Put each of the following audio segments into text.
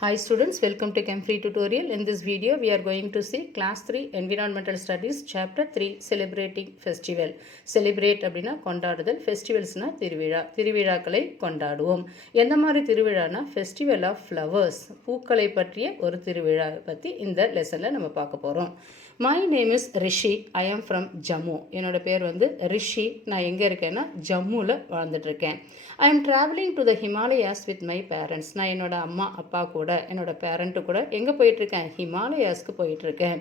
Hi students, welcome to Chem Free tutorial. In this video, we are going to see Class 3 Environmental Studies Chapter 3 Celebrating Festival. Celebrate அப்படின்னா கொண்டாடுதல், festivals-னா திருவிழா, திருவிழாக்களை கொண்டாடுவோம். எந்த மாதிரி திருவிழானா Festival of Flowers, பூக்களை பற்றிய ஒரு திருவிழா பற்றி இந்த லெசனில் நம்ம பார்க்க போகிறோம். My name is Rishi. I am from Jammu. என்னோடய பேர் வந்து ரிஷி. நான் எங்கே இருக்கேன்னா ஜம்முவில் வாழ்ந்துட்டுருக்கேன். I am travelling to the Himalayas with my parents. நான் என்னோடய அம்மா அப்பா கூட என்னோடய பேரண்ட்டு கூட எங்கே போயிட்டுருக்கேன்? ஹிமாலயாஸ்க்கு போயிட்டுருக்கேன்.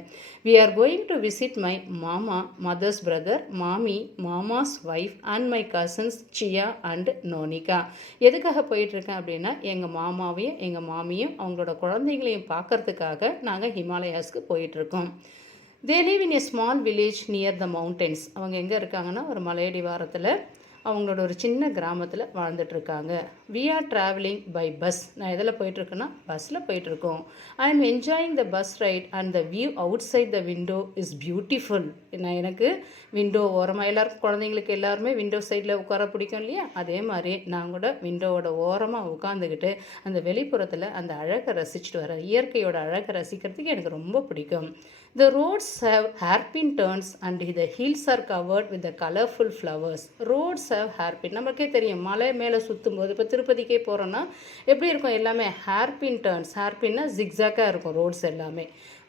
We are going to visit my mama, mother's brother, mami, mama's wife and my cousins Siya and Nonika. எதுக்காக போயிட்டுருக்கேன் அப்படின்னா எங்கள் மாமாவையும் எங்கள் மாமியும் அவங்களோட குழந்தைங்களையும் பார்க்கறதுக்காக நாங்கள் ஹிமாலயாஸ்க்கு போயிட்டுருக்கோம். They live in a small village near the mountains. அவங்க எங்கே இருக்காங்கன்னா ஒரு மலையடிவாரத்தில் அவங்களோட ஒரு சின்ன கிராமத்தில் வாழ்ந்துட்டுருக்காங்க. We are travelling by bus. நான் எதில் போயிட்டுருக்கேன்னா பஸ்ஸில் போயிட்டுருக்கோம். I am enjoying the bus ride and the view outside the window is beautiful. நான் எனக்கு விண்டோ ஓரமாக எல்லாருக்கும் குழந்தைங்களுக்கு எல்லாருமே விண்டோ சைடில் உட்கார பிடிக்கும் இல்லையா? அதே மாதிரி நான் கூட விண்டோவோட ஓரமாக உட்காந்துக்கிட்டு அந்த வெளிப்புறத்தில் அந்த அழகை ரசிச்சுட்டு வரேன். இயற்கையோட அழகை ரசிக்கிறதுக்கு எனக்கு ரொம்ப பிடிக்கும். The roads have hairpin turns and the hills are covered with the colorful flowers. Roads have hairpin. நமக்கே தெரியும் மலை மேலே சுற்றும் போது இப்போ திருப்பதிக்கே போகிறோன்னா எப்படி இருக்கும் எல்லாமே hairpin turns. hairpinனா ஜிக்ஸாக்காக இருக்கும் ரோட்ஸ் எல்லாமே.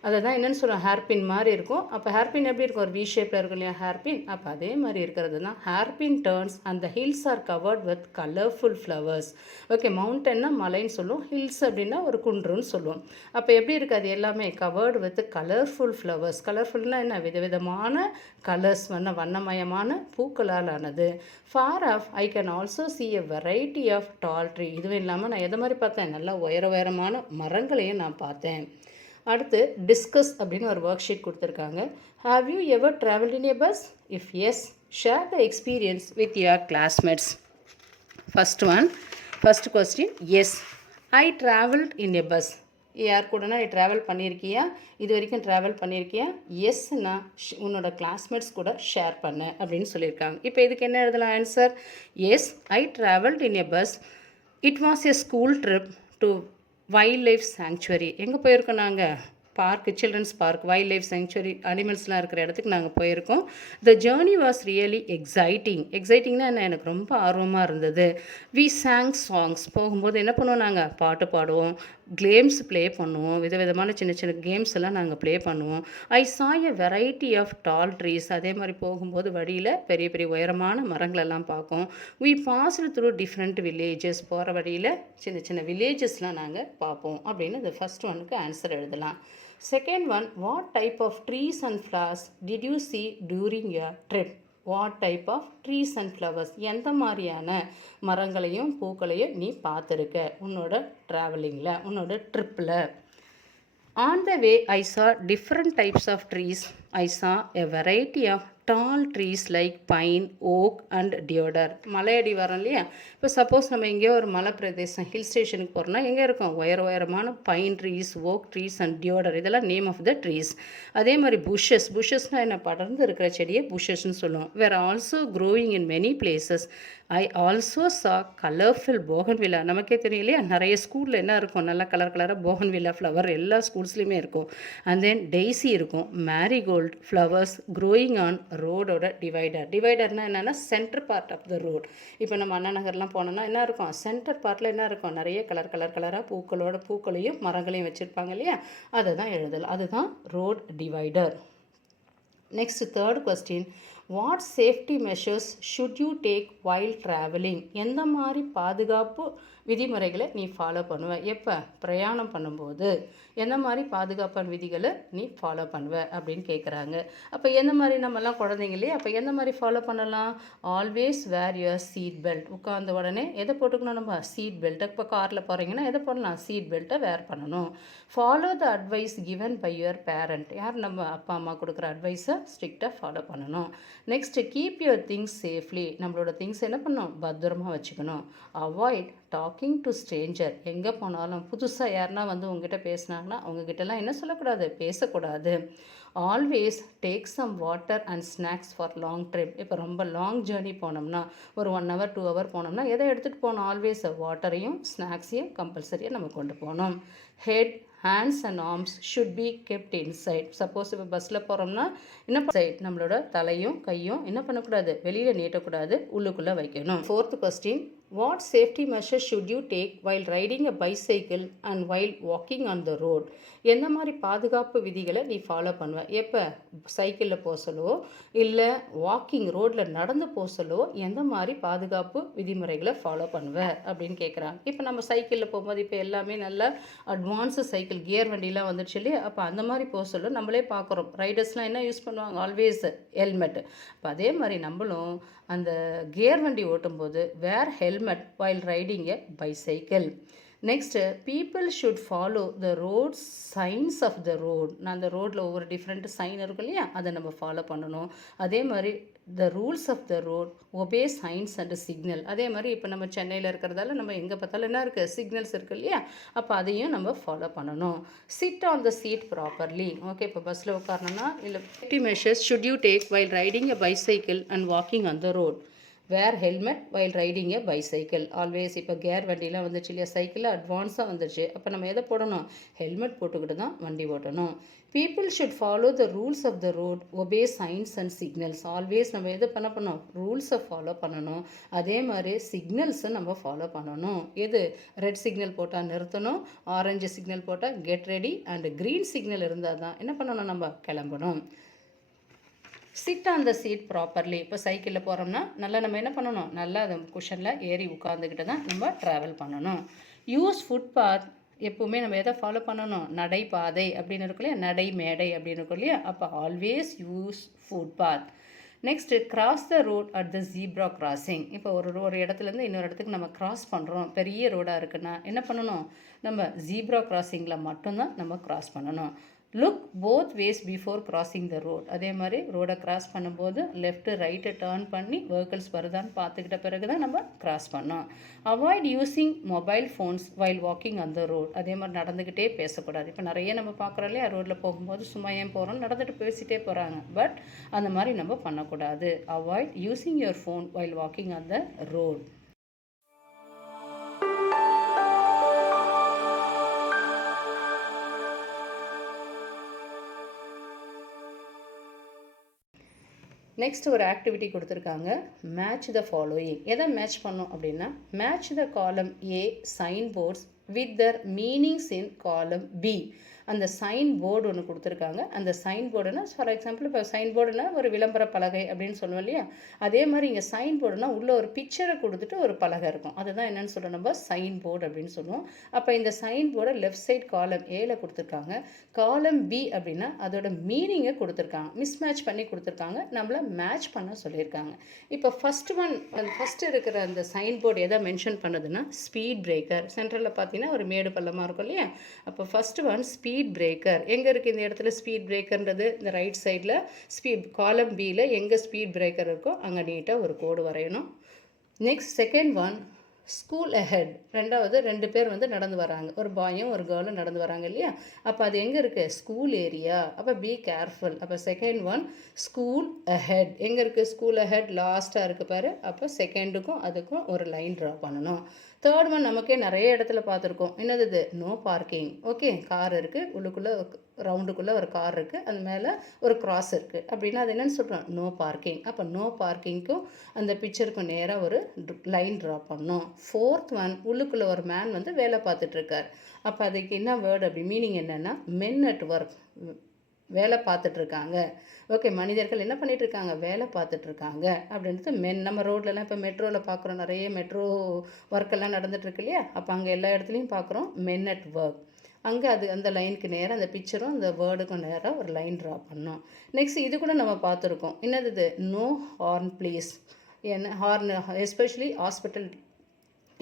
அதை தான் என்னென்னு சொல்லுவோம் ஹேர்பின் மாதிரி இருக்கும். அப்போ ஹேர்பின் எப்படி இருக்கும்? ஒரு வி ஷேப்பில் இருக்கும் இல்லையா ஹேர்பின்? அப்போ அதே மாதிரி இருக்கிறது தான் hairpin turns and the hills are covered with colourful flowers. Okay, மவுண்டன்னா மலைன்னு சொல்லுவோம், ஹில்ஸ் அப்படின்னா ஒரு குன்றுன்னு சொல்லுவோம். அப்போ எப்படி இருக்குது? அது எல்லாமே கவர்டு வித் கலர்ஃபுல் ஃப்ளவர்ஸ். கலர்ஃபுல்னால் என்ன? விதவிதமான கலர்ஸ், வண்ணமயமான பூக்களால் ஆனது. Far off I can also see a variety of tall tree. இதுவும் இல்லாமல் நான் எதை மாதிரி பார்த்தேன்? நல்லா உயரமான மரங்களையும் நான் பார்த்தேன். அடுத்து டிஸ்கஸ் அப்படின்னு ஒரு ஒர்க் ஷீட் கொடுத்துருக்காங்க. Have you ever travelled in a bus? If yes, share the experience with your classmates. First question, yes I travelled in a bus. யார் கூடனா நீ ட்ராவல் பண்ணியிருக்கியா? இது வரைக்கும் ட்ராவல் பண்ணியிருக்கியா? எஸ்னா உன்னோட கிளாஸ்மேட்ஸ் கூட ஷேர் பண்ண அப்படின்னு சொல்லியிருக்காங்க. இப்போ இதுக்கு என்ன எழுதலாம் answer? Yes I travelled in a bus. It was a school trip to wildlife sanctuary. எங்கே போயிருக்கோம் நாங்கள்? Park, children's park, wildlife sanctuary, அனிமல்ஸ்லாம் இருக்கிற இடத்துக்கு நாங்கள் போயிருக்கோம். த ஜேர்னி வாஸ் ரியலி எக்ஸைட்டிங்னா என்ன? எனக்கு ரொம்ப ஆர்வமாக இருந்தது. We sang songs. போகும்போது என்ன பண்ணுவோம்? நாங்கள் பாட்டு பாடுவோம், கேம்ஸ் ப்ளே பண்ணுவோம், விதவிதமான சின்ன சின்ன கேம்ஸ் எல்லாம் நாங்கள் ப்ளே பண்ணுவோம். I saw a variety of tall trees. அதே மாதிரி போகும்போது வழியில் பெரிய பெரிய உயரமான மரங்களெல்லாம் பார்க்கும். We passed through different villages. போகிற வழியில் சின்ன சின்ன வில்லேஜஸ்லாம் நாங்கள் பார்ப்போம் அப்படின்னு இந்த ஃபஸ்ட் ஒனுக்கு ஆன்சர் எழுதலாம். Second one, what type of trees and flowers did you see during your trip? What type of trees and flowers, எந்த மாதிரியான மரங்களையும் பூக்களையும் நீ பார்த்துருக்க உன்னோட ட்ராவலிங்கில், உன்னோட ட்ரிப்பில்? On the way I saw different types of trees. I saw a variety of tall trees like pine, oak and deodar. மலையடி வரோம் இல்லையா? இப்போ சப்போஸ் நம்ம எங்கேயோ ஒரு மலை பிரதேசம் ஹில் ஸ்டேஷனுக்கு போகிறோம்னா எங்கே இருக்கும்? உயரமான pine trees, oak trees and deodar, இதெல்லாம் நேம் ஆஃப் த ட்ரீஸ். அதே மாதிரி புஷ்ஷஸ்னால் என்ன? படர்ந்து இருக்கிற செடியை புஷ்ஷஸ்ன்னு சொல்லுவோம். Were also growing in many places. I also சா கலர்ஃபுல் போகன்வில்லா. நமக்கே தெரியும் இல்லையா? நிறைய ஸ்கூலில் என்ன இருக்கும்? நல்லா கலராக போகன்வில்லா ஃப்ளவர் எல்லா ஸ்கூல்ஸ்லேயுமே இருக்கும். அண்ட் தென் டெய்ஸி இருக்கும், மேரிகோல்டு ஃப்ளவர்ஸ் க்ரோயிங் ஆன் ரோடோட டிவைடர்னால் என்னென்னா centre part of the road. இப்போ நம்ம அண்ணா நகர்லாம் போனோம்னா என்ன இருக்கும்? சென்டர் பார்ட்டில் என்ன இருக்கும்? நிறைய கலராக பூக்களையும் மரங்களையும் வச்சுருப்பாங்க இல்லையா? அதை தான் எழுதலாம். அதுதான் road divider. Next third question, what safety measures should you take while travelling? எந்த மாதிரி பாதுகாப்பு விதிமுறைகளை நீ ஃபாலோ பண்ணுவ? எப்போ? பிரயாணம் பண்ணும்போது எந்த மாதிரி பாதுகாப்பான விதிகளை நீ ஃபாலோ பண்ணுவ அப்படின்னு கேட்குறாங்க. அப்போ எந்த மாதிரி நம்மலாம் குழந்தைங்களே, அப்போ எந்த மாதிரி ஃபாலோ பண்ணலாம்? Always wear your seat belt. உட்கார்ந்த உடனே எதை போட்டுக்கணும்? நம்ம சீட் பெல்ட்டை. இப்போ காரில் போகிறீங்கன்னா எதை பண்ணலாம்? சீட் பெல்ட்டை வேர் பண்ணணும். Follow the advice given by your parent. யார்? நம்ம அப்பா அம்மா கொடுக்குற அட்வைஸை ஸ்ட்ரிக்டாக ஃபாலோ பண்ணணும். Next, keep your things safely. நம்மளோட திங்ஸ் என்ன பண்ணணும்? பத்திரமா வச்சுக்கணும். Avoid talking to stranger. எங்கே போனாலும் புதுசாக யாருனா வந்து உங்ககிட்ட பேசினாங்கன்னா அவங்கக்கிட்டலாம் என்ன சொல்லக்கூடாது, பேசக்கூடாது. Always take some water and snacks for long trip. இப்போ ரொம்ப லாங் ஜேர்னி போனோம்னா ஒரு 1 hour 2 hour போனோம்னா எதை எடுத்துகிட்டு போகணும், ஆல்வேஸ் வாட்டரையும் ஸ்நாக்ஸையும் கம்பல்சரியாக நம்ம கொண்டு போகணும். Head, hands and arms should be kept inside. Suppose இப்போ பஸ்ஸில் போகிறோம்னா என்ன சைட் நம்மளோட தலையும் கையும் என்ன பண்ணக்கூடாது, வெளியில் நீட்டக்கூடாது, உள்ளுக்குள்ளே வைக்கணும். 4th question, what safety measures should you take while riding a bicycle and while walking on the road? எந்த மாதிரி பாதுகாப்பு விதிகளை நீ ஃபாலோ பண்ணுவ? எப்போ சைக்கிளில் போக சொல்லவோ இல்லை வாக்கிங் ரோட்டில் நடந்து போக சொல்லவோ எந்த மாதிரி பாதுகாப்பு விதிமுறைகளை ஃபாலோ பண்ணுவ அப்படின்னு கேட்குறாங்க. இப்போ நம்ம சைக்கிளில் போகும்போது இப்போ எல்லாமே நல்ல அட்வான்ஸு சைக்கிள் கியர் வண்டிலாம் வந்துடுச்சு இல்லையா, அப்போ அந்த மாதிரி போக சொல்ல நம்மளே பார்க்குறோம். ரைடர்ஸ்லாம் என்ன யூஸ் பண்ணுவாங்க, ஆல்வேஸ் ஹெல்மெட். இப்போ அதே மாதிரி நம்மளும் அந்த கியர் வண்டி ஓட்டும்போது wear helmet while riding a bicycle. Next, people should follow the road signs of the road. நான் அந்த ரோட்டில் ஒவ்வொரு டிஃப்ரெண்ட் சைன் இருக்கும் இல்லையா, அதை நம்ம ஃபாலோ பண்ணணும். அதே மாதிரி the rules of the road obey signs and signal. அதே மாதிரி இப்போ நம்ம சென்னையில் இருக்கிறதால நம்ம எங்கே பார்த்தாலும் என்ன இருக்குது, சிக்னல்ஸ் இருக்குது இல்லையா, அப்போ அதையும் நம்ம ஃபாலோ பண்ணணும். Sit on the seat properly. Okay, இப்போ பஸ்ஸில் உட்காரணும்னா இல்லை safety measures should you take while riding a bicycle and walking on the road. Wear helmet while riding a bicycle. Always இப்போ கேர் வண்டிலாம் வந்துச்சு இல்லையா, சைக்கிளில் அட்வான்ஸாக வந்துச்சு. அப்போ நம்ம எதை போடணும், ஹெல்மெட் போட்டுக்கிட்டு தான் வண்டி ஓட்டணும். People should follow the rules of the road obey signs and signals. Always நம்ம எதை பண்ணணும், ரூல்ஸை ஃபாலோ பண்ணணும். அதே மாதிரி சிக்னல்ஸை நம்ம ஃபாலோ பண்ணணும். எது, ரெட் சிக்னல் போட்டால் நிறுத்தணும், ஆரஞ்சு சிக்னல் போட்டால் get ready, and green signal இருந்தால் தான் என்ன பண்ணணும், நம்ம கிளம்பணும். Sit on the seat properly. இப்போ சைக்கிளில் போகிறோம்னா நல்லா நம்ம என்ன பண்ணணும், நல்லா அந்த குஷனில் ஏறி உட்காந்துக்கிட்டு தான் நம்ம ட்ராவல் பண்ணணும். Use footpath. எப்போவுமே நம்ம எதை ஃபாலோ பண்ணணும், நடைபாதை அப்படின்னு இருக்கும் இல்லையா, நடை மேடை அப்படின்னு இருக்கும் இல்லையா, அப்போ always use footpath. Next, cross the road at the zebra crossing. இப்போ ஒரு இடத்துலேருந்து இன்னொரு இடத்துக்கு நம்ம கிராஸ் பண்ணுறோம், பெரிய ரோடாக இருக்குன்னா என்ன பண்ணணும், நம்ம ஜீப்ரா கிராசிங்கில் மட்டும்தான் நம்ம கிராஸ் பண்ணணும். Look both ways before crossing the road. அதே மாதிரி ரோடை கிராஸ் பண்ணும்போது லெஃப்ட்டு ரைட்டு டேர்ன் பண்ணி வெஹிக்கிள்ஸ் வருதான்னு பார்த்துக்கிட்ட பிறகு தான் நம்ம கிராஸ் பண்ணோம். Avoid using mobile phones while walking on the road. அதே மாதிரி நடந்துக்கிட்டே பேசக்கூடாது. இப்போ நிறைய நம்ம பார்க்குறோம் இல்லையா, ரோட்டில் போகும்போது சும்மா ஏன் போகிறோம், நடந்துட்டு பேசிகிட்டே போகிறாங்க. பட் அந்த மாதிரி நம்ம பண்ணக்கூடாது. Avoid using your phone while walking on the road. Next ஒரு ஆக்டிவிட்டி கொடுத்துருக்காங்க, மேட்ச் த ஃபாலோயிங். எதை மேட்ச் பண்ணோம் அப்படின்னா, match the column A sign boards with their meanings in column B. அந்த சைன் போர்டு ஒன்று கொடுத்துருக்காங்க. அந்த சைன் போர்டுனா ஃபார் எக்ஸாம்பிள் இப்போ சைன் போர்டுனா ஒரு விளம்பர பலகை அப்படின்னு சொல்லுவோம் இல்லையா, அதே மாதிரி இங்கே சைன் போர்டுனா உள்ள ஒரு பிக்சரை கொடுத்துட்டு ஒரு பலகை இருக்கும், அதுதான் என்னென்னு சொல்கிறோம் நம்ம சைன் போர்டு அப்படின்னு சொல்லுவோம். அப்போ இந்த சைன் போர்டை லெஃப்ட் சைட் காலம் ஏல கொடுத்துருக்காங்க. காலம் பி அப்படின்னா அதோட மீனிங்கை கொடுத்துருக்காங்க, மிஸ்மேட்ச் பண்ணி கொடுத்துருக்காங்க, நம்மளை மேட்ச் பண்ண சொல்லியிருக்காங்க. இப்போ ஃபஸ்ட்டு இருக்கிற அந்த சைன் போர்டு எதை மென்ஷன் பண்ணுதுன்னா ஸ்பீட் பிரேக்கர். சென்ட்ரலில் பார்த்தீங்கன்னா ஒரு மேடு பள்ளமாக இருக்கும் இல்லையா, அப்போ ஃபஸ்ட்டு ஒன் ஸ்பீட் பிரேக்கர். எங்கே இருக்குது இந்த இடத்துல ஸ்பீட் பிரேக்கர்ன்றது, இந்த ரைட் சைடில் காலம் பியில் எங்கே ஸ்பீட் பிரேக்கர் இருக்கோ அங்கே நீட்டாக ஒரு கோடு வரையணும். Next second one school ahead. ரெண்டாவது 2 பேர் வந்து நடந்து வராங்க, ஒரு பாயும் ஒரு கேர்ளும் நடந்து வராங்க இல்லையா, அப்போ அது எங்கே இருக்குது, ஸ்கூல் ஏரியா. அப்போ பி கேர்ஃபுல். அப்போ செகண்ட் ஒன் ஸ்கூல் அஹெட். எங்கே இருக்குது, ஸ்கூல் அஹெட் லாஸ்ட்டாக இருக்குது பாரு, அப்போ செகண்டுக்கும் அதுக்கும் ஒரு லைன் ட்ரா பண்ணணும். தேர்ட் ஒன் நமக்கே நிறைய இடத்துல பார்த்துருக்கோம், என்னது இது, நோ பார்க்கிங். ஓகே, கார் இருக்குது, உள்ளுக்குள்ளே ரவுண்டுக்குள்ளே ஒரு கார் இருக்குது, அது மேலே ஒரு கிராஸ் இருக்குது அப்படின்னா அது என்னென்னு சொல்கிறோம், நோ பார்க்கிங். அப்போ நோ பார்க்கிங்க்கும் அந்த பிக்சருக்கும் நேராக ஒரு லைன் ட்ரா பண்ணோம். ஃபோர்த் ஒன் உள்ளுக்குள்ளே ஒரு மேன் வந்து வேலை பார்த்துட்ருக்கார். அப்போ அதுக்கு என்ன வேர்டு அப்படி மீனிங் என்னென்னா மென் அட் ஒர்க், வேலை பார்த்துட்ருக்காங்க. ஓகே, மனிதர்கள் என்ன பண்ணிகிட்ருக்காங்க, வேலை பார்த்துட்ருக்காங்க அப்படின்றது மென். நம்ம ரோட்லலாம் இப்போ மெட்ரோவில் பார்க்குறோம், நிறைய மெட்ரோ ஒர்க்கெல்லாம் நடந்துகிட்ருக்கு இல்லையா, அப்போ அங்கே எல்லா இடத்துலையும் பார்க்குறோம் மென் அட் ஒர்க். அங்கே அது அந்த லைனுக்கு நேராக அந்த பிக்சரும் அந்த வேர்டுக்கும் நேராக ஒரு லைன் ட்ரா பண்ணோம். நெக்ஸ்ட் இது கூட நம்ம பார்த்துருக்கோம், என்னது இது, நோ ஹார்ன் ப்ளீஸ். என்ன ஹார்ன், எஸ்பெஷலி ஹாஸ்பிட்டல்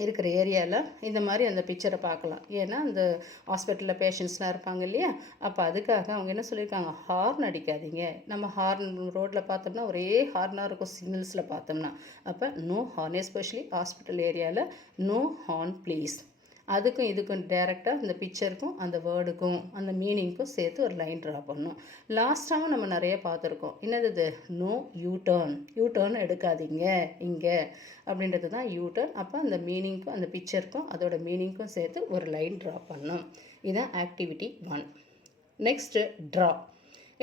இருக்கிற ஏரியாவில் இந்த மாதிரி அந்த பிக்சரை பார்க்கலாம். ஏன்னா அந்த ஹாஸ்பிட்டலில் பேஷண்ட்ஸ்லாம் இருப்பாங்க இல்லையா, அப்போ அதுக்காக அவங்க என்ன சொல்லியிருக்காங்க, ஹார்ன் அடிக்காதீங்க. நம்ம ஹார்ன் ரோட்டில் பார்த்தோம்னா ஒரே ஹார்னாக இருக்கும் சிக்னல்ஸில் பார்த்தோம்னா. அப்போ நோ ஹார்ன், எஸ்பெஷலி ஹாஸ்பிட்டல் ஏரியாவில் நோ ஹார்ன் ப்ளீஸ். அதுக்கும் இதுக்கும் டேரெக்டாக இந்த பிக்சருக்கும் அந்த வேர்டுக்கும் அந்த மீனிங்க்கும் சேர்த்து ஒரு லைன் ட்ரா பண்ணணும். லாஸ்ட்டாகவும் நம்ம நிறைய பார்த்துருக்கோம். என்னது இது, நோ யூ டர்ன் எடுக்காதீங்க இங்கே அப்படின்றது தான் யூ-டர்ன். அப்போ அந்த மீனிங்க்கும் அந்த பிக்சருக்கும் அதோட மீனிங்க்கும் சேர்த்து ஒரு லைன் ட்ரா பண்ணணும். இதுதான் ஆக்டிவிட்டி 1. Next draw.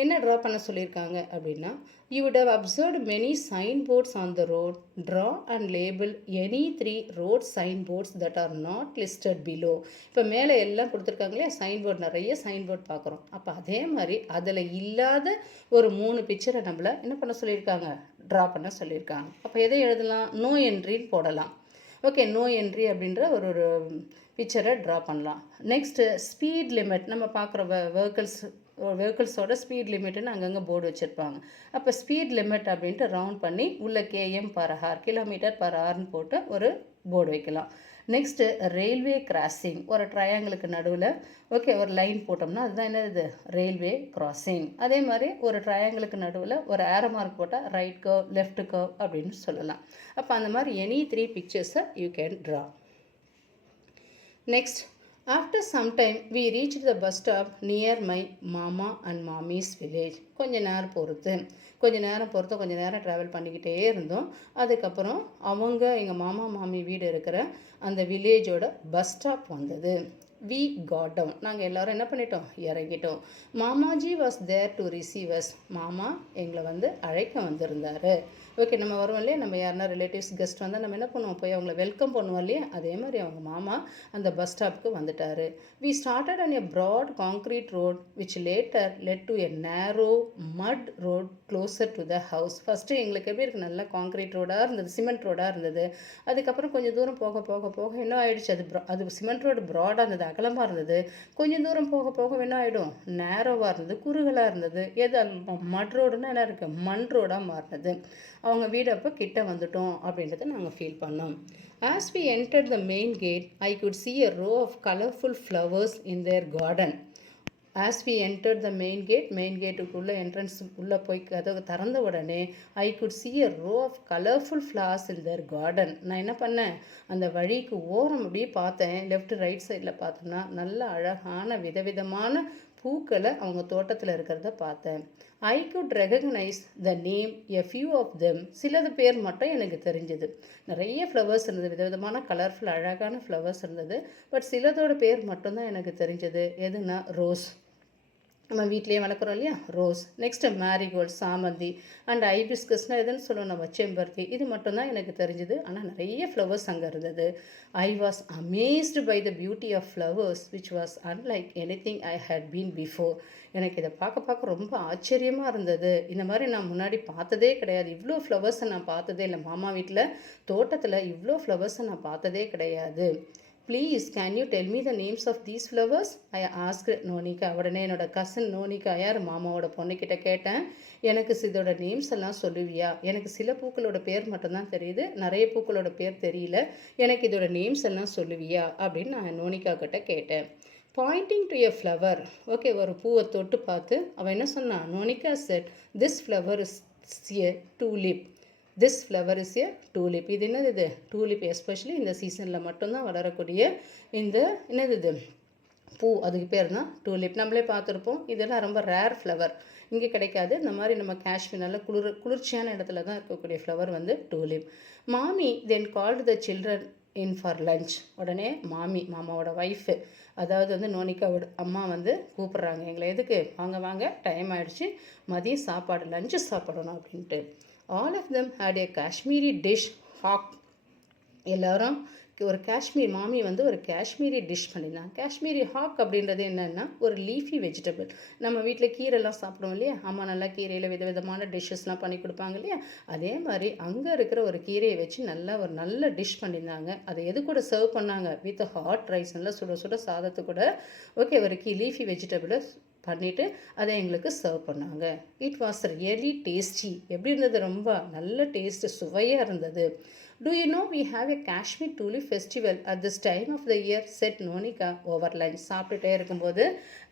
என்ன ட்ரா பண்ண சொல்லியிருக்காங்க அப்படின்னா, you would have observed many signboards on the road. Draw and label any 3 road signboards that are not listed below. இப்போ மேலே எல்லாம் கொடுத்துருக்காங்க இல்லையா, சைன்போர்ட், நிறைய சைன்போர்ட் பார்க்குறோம். அப்போ அதே மாதிரி அதில் இல்லாத ஒரு 3 பிக்சரை நம்மளை என்ன பண்ண சொல்லியிருக்காங்க, ட்ரா பண்ண சொல்லியிருக்காங்க. அப்போ எதை எழுதலாம், நோ என்ட்ரின்னு போடலாம். ஓகே, நோ என்ட்ரி அப்படின்ற ஒரு பிக்சரை ட்ரா பண்ணலாம். Next speed limit. நம்ம பார்க்குற வெஹிக்கிள்ஸோட ஸ்பீட் லிமிட்டுன்னு அங்கங்கே போர்டு வச்சுருப்பாங்க. அப்போ ஸ்பீட் லிமிட் அப்படின்ட்டு ரவுண்ட் பண்ணி உள்ள km/h, கிலோமீட்டர் பர் ஹவர்னு போட்டு ஒரு போர்டு வைக்கலாம். Next railway crossing. ஒரு ட்ரையாங்கிளுக்கு நடுவில் ஒரு லைன் போட்டோம்னா அதுதான் என்னது, ரயில்வே கிராசிங். அதே மாதிரி ஒரு ட்ரையாங்கிளுக்கு நடுவில் ஒரு ஏரோ மார்க் போட்டால் ரைட் கர்வ், லெஃப்ட் கர்வ் அப்படின்னு சொல்லலாம். அப்போ அந்த மாதிரி எனி 3 பிக்சர்ஸை you can draw. Next, after some time we reached the bus stop near my mama and mommy's village. கொஞ்ச நேரம் பொறுத்து கொஞ்ச நேரம் ட்ராவல் பண்ணிக்கிட்டே இருந்தோம். அதுக்கப்புறம் எங்கள் மாமா மாமி வீடு இருக்கிற அந்த வில்லேஜோட பஸ் ஸ்டாப் வந்தது. We got down. நாங்கள் எல்லோரும் என்ன பண்ணிட்டோம், இறங்கிட்டோம். Mamaji was there to receive us. மாமா எங்களை அழைக்க வந்திருந்தார். ஓகே, நம்ம வருவோம் இல்லையா, நம்ம யாருன்னா ரிலேட்டிவ்ஸ் கெஸ்ட் வந்தால் நம்ம என்ன பண்ணுவோம், போய் அவங்கள வெல்கம் பண்ணுவோம் இல்லையா, அதே மாதிரி அவங்க மாமா அந்த பஸ் ஸ்டாப்புக்கு வந்துட்டார். We started on a broad concrete road which later led to a narrow mud road closer to the house. First எங்களுக்கு எப்படி இருக்குது, நல்லா காங்க்ரீட் ரோடாக இருந்தது, சிமெண்ட் ரோடாக இருந்தது. அதுக்கப்புறம் கொஞ்சம் தூரம் போக என்ன ஆகிடுச்சு, அது சிமெண்ட் ரோடு ப்ராடாக இருந்தது, அகலமாக இருந்தது. கொஞ்சம் தூரம் போக என்ன ஆகிடும், நேரோவாக இருந்தது, குறுகலாக இருந்தது. எது மட் ரோடுன்னா என்ன இருக்குது, மண் ரோடாக மாறினது. அவங்க வீடு அப்போ கிட்ட வந்துட்டோம் அப்படின்றத நாங்கள் ஃபீல் பண்ணோம். As we entered the main gate, I could see a row of colorful flowers in their garden. As we entered the main கேட்டுக்குள்ளே என்ட்ரன்ஸ் உள்ளே போய் கதவு திறந்த உடனே I could see a row of colorful flowers in their garden. நான் என்ன பண்ணேன், அந்த வழிக்கு ஓரம் அப்படியே பார்த்தேன், லெஃப்ட் ரைட் சைடில் பார்த்தோம்னா நல்ல அழகான விதவிதமான பூக்களை அவங்க தோட்டத்தில் இருக்கிறத பார்த்தேன். I could recognize the name a few of them. சிலது பேர் மட்டும் எனக்கு தெரிஞ்சது. நிறைய ஃப்ளவர்ஸ் இருந்தது, விதவிதமான கலர்ஃபுல் அழகான ஃப்ளவர்ஸ் இருந்தது. பட் சிலதோட பேர் மட்டும்தான் எனக்கு தெரிஞ்சது. எதுனா ரோஸ், நம்ம வீட்லேயே வளர்க்குறோம் இல்லையா, ரோஸ். நெக்ஸ்ட்டு மேரிகோல்ட், சாமந்தி அண்ட் ஐபிஸ்கஸ்னால் எதுன்னு சொல்லுவோம் நம்ம, செம்பருத்தி. இது மட்டும்தான் எனக்கு தெரிஞ்சுது. ஆனால் நிறைய ஃப்ளவர்ஸ் அங்கே இருந்தது. I was amazed by the beauty of flowers which was unlike anything I had been before. எனக்கு இதை பார்க்க ரொம்ப ஆச்சரியமாக இருந்தது. இந்த மாதிரி நான் முன்னாடி பார்த்ததே கிடையாது. இவ்வளோ ஃப்ளவர்ஸை நான் பார்த்ததே இல்லை. மாமா வீட்டில் தோட்டத்தில் இவ்வளோ ஃப்ளவர்ஸை நான் பார்த்ததே கிடையாது. Please can you tell me the names of these flowers, I asked Nonika. உடனே என்னோட கசின் நோனிகா, யார் மாமாவோட பொண்ணுக்கிட்ட கேட்டேன், எனக்கு இதோட நேம்ஸ் எல்லாம் சொல்லுவியா, எனக்கு சில பூக்களோட பேர் மட்டும்தான் தெரியுது, நிறைய பூக்களோட பேர் தெரியல, எனக்கு இதோட நேம்ஸ் எல்லாம் சொல்லுவியா அப்படின்னு நான் நோனிகா கிட்ட கேட்டேன். Pointing to a flower. Okay, ஒரு பூவை தொட்டு பார்த்து அவன் என்ன சொன்னான், Nonika said this flower is a tulip. This flower is a tulip. இது என்னது, இது டூலிப். எஸ்பெஷலி இந்த சீசனில் மட்டும்தான் வளரக்கூடிய இந்த என்னது இது பூ, அதுக்கு பேர் தான் டூலிப். நம்மளே பார்த்துருப்போம், இதெல்லாம் ரொம்ப ரேர் ஃப்ளவர், இங்கே கிடைக்காது. இந்த மாதிரி நம்ம காஷ்மீர் நல்ல குளிர்ச்சியான இடத்துல தான் இருக்கக்கூடிய ஃப்ளவர் டூலிப். மாமி then called the children in for lunch. உடனே மாமாவோட ஒய்ஃபு, அதாவது நோனிகாவோட அம்மா கூப்பிட்றாங்க எங்களை. எதுக்கு, வாங்க டைம் ஆகிடுச்சு, மதியம் சாப்பாடு, லஞ்சு சாப்பிடணும் அப்படின்ட்டு. All of them had a Kashmiri dish haak. எல்லோரும் ஒரு மாமி ஒரு காஷ்மீரி டிஷ் பண்ணியிருந்தாங்க. காஷ்மீரி ஹாக் அப்படின்றது என்னென்னா ஒரு லீஃபி வெஜிடபிள். நம்ம வீட்டில் கீரைலாம் சாப்பிடுவோம் இல்லையா, அம்மா நல்லா கீரையில் விதவிதமான டிஷ்ஷஸ்லாம் பண்ணி கொடுப்பாங்க இல்லையா, அதே மாதிரி அங்கே இருக்கிற ஒரு கீரையை வச்சு ஒரு நல்ல டிஷ் பண்ணியிருந்தாங்க. அதை எது கூட சர்வ் பண்ணாங்க, வித் ஹாட் ரைஸ், நல்லா சுட சுட சாதத்து கூட ஒரு லீஃபி வெஜிடபிளை பண்ணிவிட்டு அதை எங்களுக்கு சர்வ் பண்ணாங்க. It was really tasty. எப்படி இருந்தது, ரொம்ப நல்ல டேஸ்ட்டு, சுவையாக இருந்தது. Do you know we have a Kashmir Tulip festival at this time of the year, said Nonika over lunch. சாப்பிட்டுட்டே இருக்கும்போது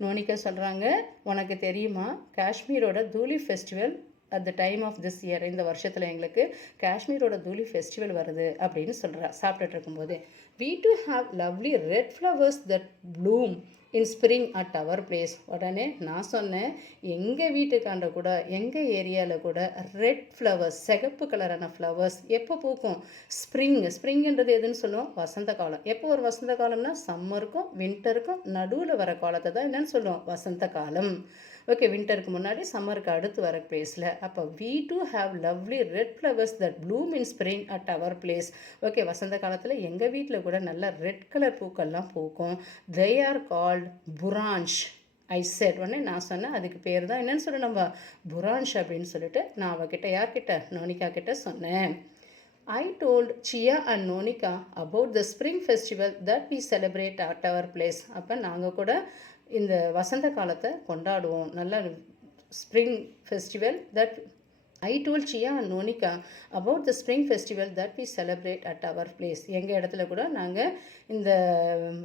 நோனிகா சொல்கிறாங்க, உனக்கு தெரியுமா காஷ்மீரோட tulip festival at the time of this year, இந்த வருஷத்தில் எங்களுக்கு காஷ்மீரோட தூலி ஃபெஸ்டிவல் வருது அப்படின்னு சொல்கிறா சாப்பிட்டுட்டு இருக்கும்போது. We too have lovely red flowers that bloom in spring at our place. உடனே நான் சொன்னேன், எங்கள் வீட்டுக்காண்ட கூட எங்கள் ஏரியாவில் கூட ரெட் ஃப்ளவர்ஸ், சிகப்பு கலரான ஃப்ளவர்ஸ் எப்போ பூக்கும்? ஸ்ப்ரிங்குன்றது எதுன்னு சொல்லுவோம்? வசந்த காலம். எப்போ ஒரு வசந்த காலம்னா சம்மருக்கும் வின்டருக்கும் நடுவில் வர காலத்தை தான் என்னன்னு சொல்லுவோம்? வசந்த காலம். ஓகே, வின்டருக்கு முன்னாடி சம்மருக்கு அடுத்து வர பிளேஸில். அப்போ we too have lovely red flowers that bloom in spring at our place. Okay, வசந்த காலத்தில் எங்கள் வீட்டில் கூட நல்ல ரெட் கலர் பூக்கள்லாம் பூக்கும். they are called buransh. I said. உடனே நான் சொன்னேன், அதுக்கு பேர் தான் என்னன்னு சொல்ல நம்ம புரான்ஷ் அப்படின்னு சொல்லிட்டு நான் அவகிட்ட யார்கிட்ட நோனிகா கிட்ட சொன்னேன். I told Chia and Nonika about the spring festival that we celebrate at our place. அப்போ நாங்கள் கூட இந்த வசந்த காலத்தை கொண்டாடுவோம். நல்ல spring festival that I told Chia and Nonika about the spring festival that we celebrate at our place. எங்கள் இடத்துல கூட நாங்கள் இந்த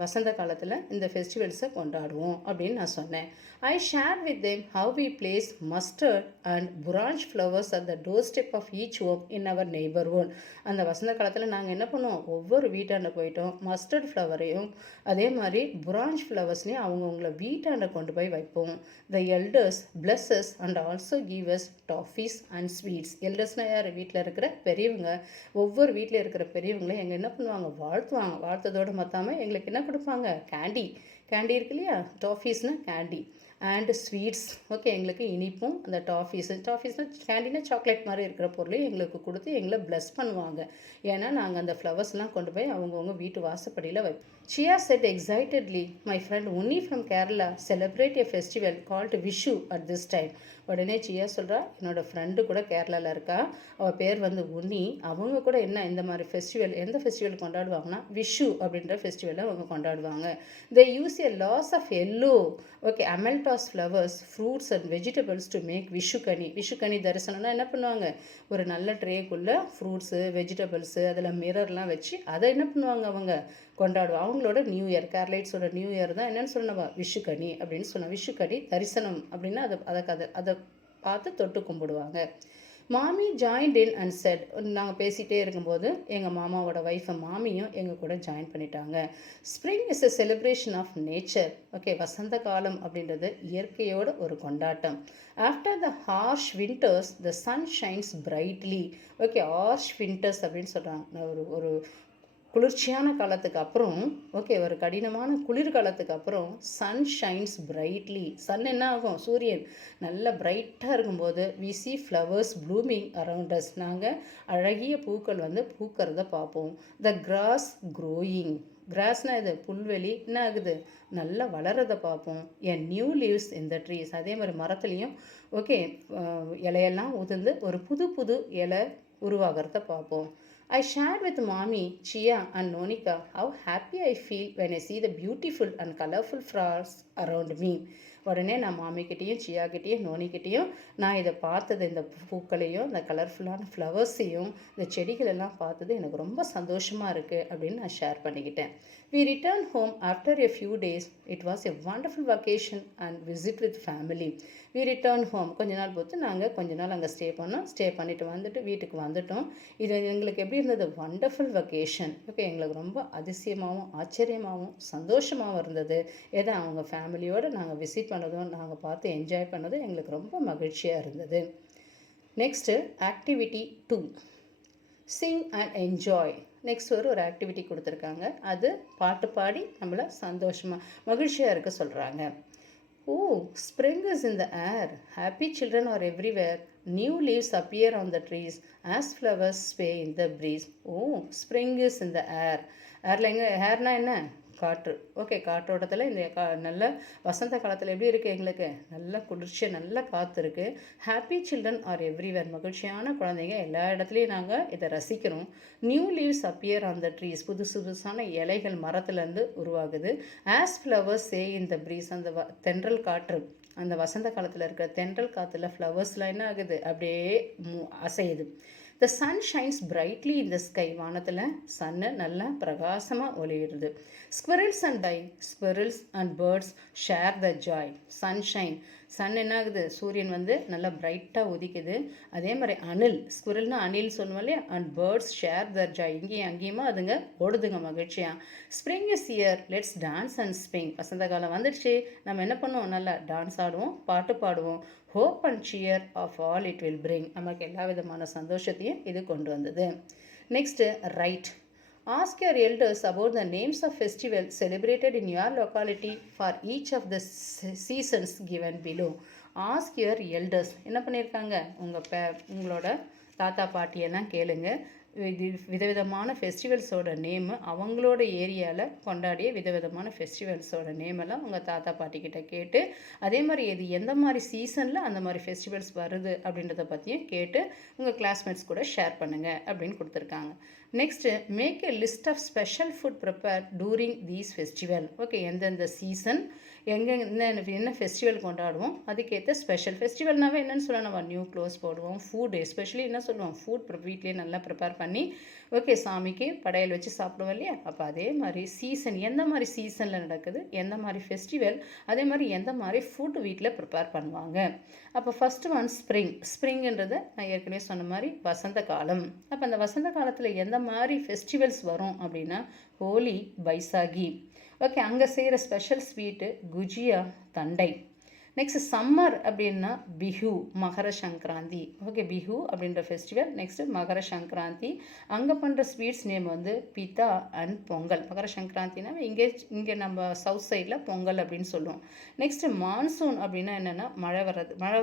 வசந்த காலத்தில் இந்த ஃபெஸ்டிவல்ஸை கொண்டாடுவோம் அப்படின்னு நான் சொன்னேன். I shared with them how we place mustard and buranj flowers at the doorstep of each home in our neighborhood. அந்த வசந்த காலத்தில் நாங்கள் என்ன பண்ணுவோம்? ஒவ்வொரு வீட்டாண்ட போயிட்டோம், மஸ்டர்ட் ஃப்ளவரையும் அதே மாதிரி புரான்ச் ஃப்ளவர்ஸ்லையும் அவங்கவுங்கள வீட்டாண்ட கொண்டு போய் வைப்போம். The elders bless us and also give us toffees and sweets. எல்டர்ஸ்னால் யார்? வீட்டில் இருக்கிற பெரியவங்க. ஒவ்வொரு வீட்டில் இருக்கிற பெரியவங்களும் எங்கள் என்ன பண்ணுவாங்க? வாழ்த்துவாங்க. வாழ்த்ததோடு மற்றாமல் எங்களுக்கு என்ன கொடுப்பாங்க? கேண்டி இருக்கு இல்லையா? டாஃபீஸ்னால் கேண்டி அண்ட் ஸ்வீட்ஸ். ஓகே, எங்களுக்கு இனிப்பும் அந்த டாஃபீஸ்னால் கேண்டினா சாக்லேட் மாதிரி இருக்கிற பொருளையும் எங்களுக்கு கொடுத்து எங்களை ப்ளஸ் பண்ணுவாங்க. ஏன்னா நாங்கள் அந்த ஃப்ளவர்ஸ்லாம் கொண்டு போய் அவங்கவுங்க வீட்டு வாசப்படியில் வைப்போம். Chia said excitedly, my friend Unni from Kerala celebrate a festival called Vishu at this time. உடனே சியா சொல்கிறா, என்னோட ஃப்ரெண்டு கூட கேரளாவில் இருக்கா, அவள் பேர் வந்து உன்னி. அவங்க கூட என்ன இந்த மாதிரி ஃபெஸ்டிவல், எந்த ஃபெஸ்டிவல் கொண்டாடுவாங்கன்னா விஷு அப்படின்ற ஃபெஸ்டிவலை அவங்க கொண்டாடுவாங்க. they use a loss of yellow, okay, amaltas flowers, fruits and vegetables to make Vishukkani. Vishukkani தரிசனம்னா என்ன பண்ணுவாங்க? ஒரு நல்ல ட்ரேக்குள்ளே ஃப்ரூட்ஸு வெஜிடபிள்ஸு அதில் மிரர்லாம் வச்சு அதை என்ன பண்ணுவாங்க? அவங்க கொண்டாடுவோம். அவங்களோட நியூ இயர், கேரளைட்ஸோட நியூ இயர் தான் என்னென்னு சொன்னவா? விஷுக்கனி அப்படின்னு சொன்னோம். விஷுக்கனி தரிசனம் அப்படின்னா அதை பார்த்து தொட்டு கும்பிடுவாங்க. மாமி ஜாயின்ட் இன் அண்ட் செட். நாங்கள் பேசிகிட்டே இருக்கும்போது எங்கள் மாமாவோட ஒய்ஃபை மாமியும் எங்கள் கூட ஜாயின் பண்ணிட்டாங்க. Spring is a celebration of nature. Okay, வசந்த காலம் அப்படின்றது இயற்கையோட ஒரு கொண்டாட்டம். After the harsh winters the sun shines brightly. Okay, harsh winters அப்படின்னு சொல்கிறாங்க. ஒரு குளிர்ச்சியான காலத்துக்கு அப்புறம், ஓகே, ஒரு கடினமான குளிர்காலத்துக்கு அப்புறம் சன் ஷைன்ஸ் பிரைட்லி. சன் என்ன ஆகும்? சூரியன் நல்ல பிரைட்டாக இருக்கும்போது we see flowers blooming around us. நாங்கள் அழகிய பூக்கள் வந்து பூக்கிறத பார்ப்போம். the grass growing. கிராஸ்னால் இது புல்வெளி என்ன ஆகுது? நல்லா வளரதை பார்ப்போம். a new leaves in the trees. அதே மாதிரி மரத்துலேயும் ஓகே இலையெல்லாம் உதிர்ந்து ஒரு புது இலை உருவாகிறத பார்ப்போம். I shared with Mommy, Chia and Nonika how happy I feel when I see the beautiful and colorful flowers around me. உடனே நான் மாமிக்கிட்டேயும் சியாக்கிட்டேயும் நோனிக்கிட்டேயும் நான் இதை பார்த்தது, இந்த பூக்களையும் இந்த கலர்ஃபுல்லான ஃப்ளவர்ஸையும் இந்த செடிகளெல்லாம் பார்த்தது எனக்கு ரொம்ப சந்தோஷமாக இருக்குது அப்படின்னு நான் ஷேர் பண்ணிக்கிட்டேன். We returned home after a few days. It was a wonderful vacation and visit with family. We returned home. கொஞ்ச நாள் பொறுத்து நாங்கள் கொஞ்ச நாள் அங்கே ஸ்டே பண்ணிட்டு வந்துட்டு வீட்டுக்கு வந்துட்டோம். இது எங்களுக்கு எப்படி இருந்தது? Wonderful vacation. ஓகே, எங்களுக்கு ரொம்ப அதிசயமாகவும் ஆச்சரியமாகவும் சந்தோஷமாகவும் இருந்தது. ஏதோ அவங்க ஃபேமிலியோடு நாங்கள் விசிட் பண்ணதும் நாங்கள் பார்த்து என்ஜாய் பண்ணதும் எங்களுக்கு ரொம்ப மகிழ்ச்சியாக இருந்தது. Next activity 2, Singh and enjoy. Next ஒரு ஆக்டிவிட்டி கொடுத்துருக்காங்க. அது பாட்டு பாடி நம்மளை சந்தோஷமாக மகிழ்ச்சியாக இருக்க சொல்கிறாங்க. Oh, spring is in the air. Happy children are everywhere. New leaves appear on the trees as flowers sway in the breeze. Oh, spring is in the air. ஏர்ல எங்கே? ஏர்னா என்ன? காற்று. ஓகே, காற்றோட்டத்தில் இந்த நல்ல வசந்த காலத்தில் எப்படி இருக்குது? எங்களுக்கு நல்ல குளிர்ச்சியாக நல்ல காற்று இருக்குது. Happy children are everywhere. மகிழ்ச்சியான குழந்தைங்க எல்லா இடத்துலையும் நாங்கள் இதை ரசிக்கிறோம். New leaves appear on the trees. புதுசான இலைகள் மரத்துலேருந்து உருவாகுது. As flowers sway in the breeze. அந்த தென்றல் காற்று, அந்த வசந்த காலத்தில் இருக்கிற தென்றல் காற்றுல ஃப்ளவர்ஸ்லாம் என்ன ஆகுது? அப்படியே அசையுது. The sun shines brightly in the sky. வானத்தில் சன்னு நல்லா பிரகாசமாக ஒளியிடுது. Squirrels and squirrels and birds share the joy. Sunshine, sun என்ன ஆகுது, சூரியன் வந்து நல்லா பிரைட்டாக உதிக்குது. அதே மாதிரி அணில், ஸ்குரல்னா அணில் சொல்லுவோம் இல்லையா, and birds share their joy. இங்கேயும் அங்கேயுமா அதுங்க ஓடுதுங்க மகிழ்ச்சியா. Spring is here, let's dance and spin. வசந்த காலம் வந்துடுச்சு, நம்ம என்ன பண்ணுவோம், நல்லா டான்ஸ் ஆடுவோம், பாட்டு பாடுவோம். Hope and cheer of all it will bring. நமக்கு எல்லா விதமான சந்தோஷத்தையும் இது கொண்டு வந்தது. Next right. Ask your elders about the names of festivals celebrated in your locality for each of the seasons given below. Ask your elders. என்ன பண்ணியிருக்காங்க, உங்களோட தாத்தா பாட்டியெல்லாம் கேளுங்க. விதவிதமான ஃபெஸ்டிவல்ஸோட நேமு, அவங்களோட ஏரியாவில் கொண்டாடிய விதவிதமான ஃபெஸ்டிவல்ஸோட நேமெல்லாம் உங்கள் தாத்தா பாட்டிக்கிட்ட கேட்டு, அதே மாதிரி இது எந்த மாதிரி சீசனில் அந்த மாதிரி ஃபெஸ்டிவல்ஸ் வருது அப்படின்றத பற்றியும் கேட்டு உங்கள் கிளாஸ்மேட்ஸ் கூட ஷேர் பண்ணுங்கள் அப்படின்னு கொடுத்துருக்காங்க. Next, make a list of special food prepare during these festival. Okay, எந்தெந்த சீசன் எங்கே என்ன ஃபெஸ்டிவல் கொண்டாடுவோம், அதுக்கேற்ற ஸ்பெஷல் ஃபெஸ்டிவல்னாவே என்னென்னு சொல்லலாம், நம்ம நியூ க்ளோத்ஸ் போடுவோம். ஃபுட் எஸ்பெஷலி என்ன சொல்லுவோம், ஃபுட் வீட்லேயே நல்லா ப்ரிப்பேர் பண்ணி ஓகே சாமிக்கு படையல் வச்சு சாப்பிடுவோம் இல்லையா. அப்போ அதே மாதிரி சீசன் எந்த மாதிரி சீசனில் நடக்குது, எந்த மாதிரி ஃபெஸ்டிவல், அதே மாதிரி எந்த மாதிரி ஃபுட் வீட்டில் ப்ரிப்பேர் பண்ணுவாங்க. அப்போ ஃபஸ்ட்டு ஒன் ஸ்ப்ரிங். ஸ்ப்ரிங்குன்றது நான் ஏற்கனவே சொன்ன மாதிரி வசந்த காலம். அப்போ அந்த வசந்த காலத்தில் எந்த மாதிரி ஃபெஸ்டிவல்ஸ் வரும் அப்படின்னா ஹோலி, பைசாகி. ஓகே, அங்கே செய்கிற ஸ்பெஷல் ஸ்வீட்டு குஜியா, தண்டை. நெக்ஸ்ட் சம்மர் அப்படின்னா பிஹு, மகர சங்கராந்தி. ஓகே, பிஹு அப்படின்ற ஃபெஸ்டிவல். நெக்ஸ்ட்டு மகர சங்கராந்தி, அங்கே பண்ணுற ஸ்வீட்ஸ் நேம் வந்து பித்தா அண்ட் பொங்கல். மகர சங்கராந்தினா இங்கே நம்ம சவுத் சைடில் பொங்கல் அப்படின்னு சொல்லுவோம். நெக்ஸ்ட்டு மான்சூன் அப்படின்னா என்னென்னா மழை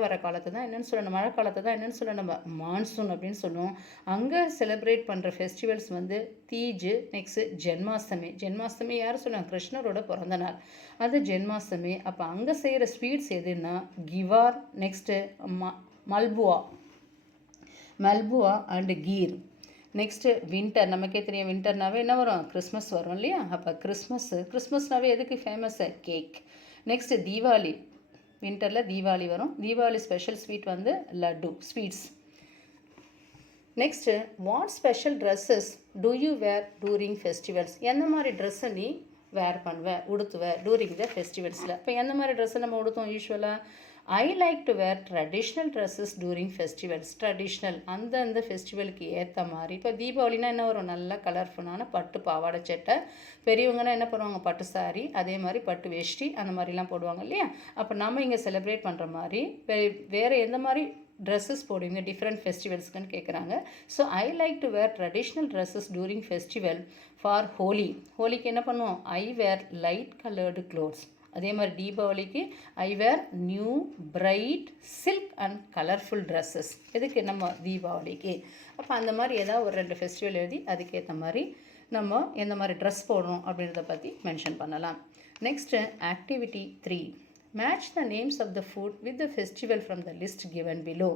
வர காலத்தை தான் என்னென்னு சொல்லணும், மழை காலத்தை தான் என்னென்னு சொல்லணும் நம்ம மான்சூன் அப்படின்னு சொல்லுவோம். அங்கே செலிப்ரேட் பண்ணுற ஃபெஸ்டிவல்ஸ் வந்து தீஜ். நெக்ஸ்ட்டு ஜென்மாஷ்டமி யார் சொல்லுவாங்க, கிருஷ்ணரோட பிறந்த நாள், அது ஜென்மாஷ்டமி. அப்போ அங்கே செய்கிற ஸ்வீட்ஸ் எதுன்னா ghevar. Next malpua and kheer. Next winter, நமக்கே தெரியும் வின்டர்னாவே என்ன வரும், கிறிஸ்மஸ் வரும் இல்லையா. அப்போ கிறிஸ்மஸ்னாவே எதுக்கு ஃபேமஸ்ஸு, கேக். நெக்ஸ்ட்டு தீபாவளி, வின்டரில் தீபாவளி வரும். தீபாவளி ஸ்பெஷல் ஸ்வீட் வந்து laddu, sweets. Next, what special dresses do you wear during festivals. எந்த மாதிரி ட்ரெஸ்ஸை நீ வேர் பண்ணுவேன், உடுத்துவேன் டூரிங் த ஃபெஸ்டிவல்ஸில். இப்போ எந்த மாதிரி ட்ரெஸ்ஸை நம்ம உடுத்தோம் யூஸ்வலாக, I like to wear traditional dresses during festivals. Traditional அந்தந்த ஃபெஸ்டிவலுக்கு ஏற்ற மாதிரி. இப்போ தீபாவளினா என்ன வரும், நல்ல கலர்ஃபுல்லான பட்டு பாவாடை சட்டை. பெரியவங்கன்னா என்ன பண்ணுவாங்க, பட்டு சாரி, அதே மாதிரி பட்டு வேஷ்டி, அந்த மாதிரிலாம் போடுவாங்க இல்லையா. அப்போ நம்ம இங்கே செலிப்ரேட் பண்ணுற மாதிரி வேறு எந்த மாதிரி ட்ரெஸ்ஸஸ் போடுவீங்க டிஃப்ரெண்ட் ஃபெஸ்டிவல்ஸ்க்குன்னு கேட்குறாங்க. So I like to wear traditional dresses during festival for Holi. ஹோலிக்கு என்ன பண்ணுவோம், I wear light coloured clothes. அதே மாதிரி தீபாவளிக்கு I wear new bright silk and colourful dresses. எதுக்கு, நம்ம தீபாவளிக்கு. அப்போ அந்த மாதிரி ஏதாவது ஒரு 2 ஃபெஸ்டிவல் எழுதி அதுக்கேற்ற மாதிரி நம்ம எந்த மாதிரி ட்ரெஸ் போடணும் அப்படின்றத பற்றி மென்ஷன் பண்ணலாம். Next activity 3. Match the names of the food with the festival from the list given below.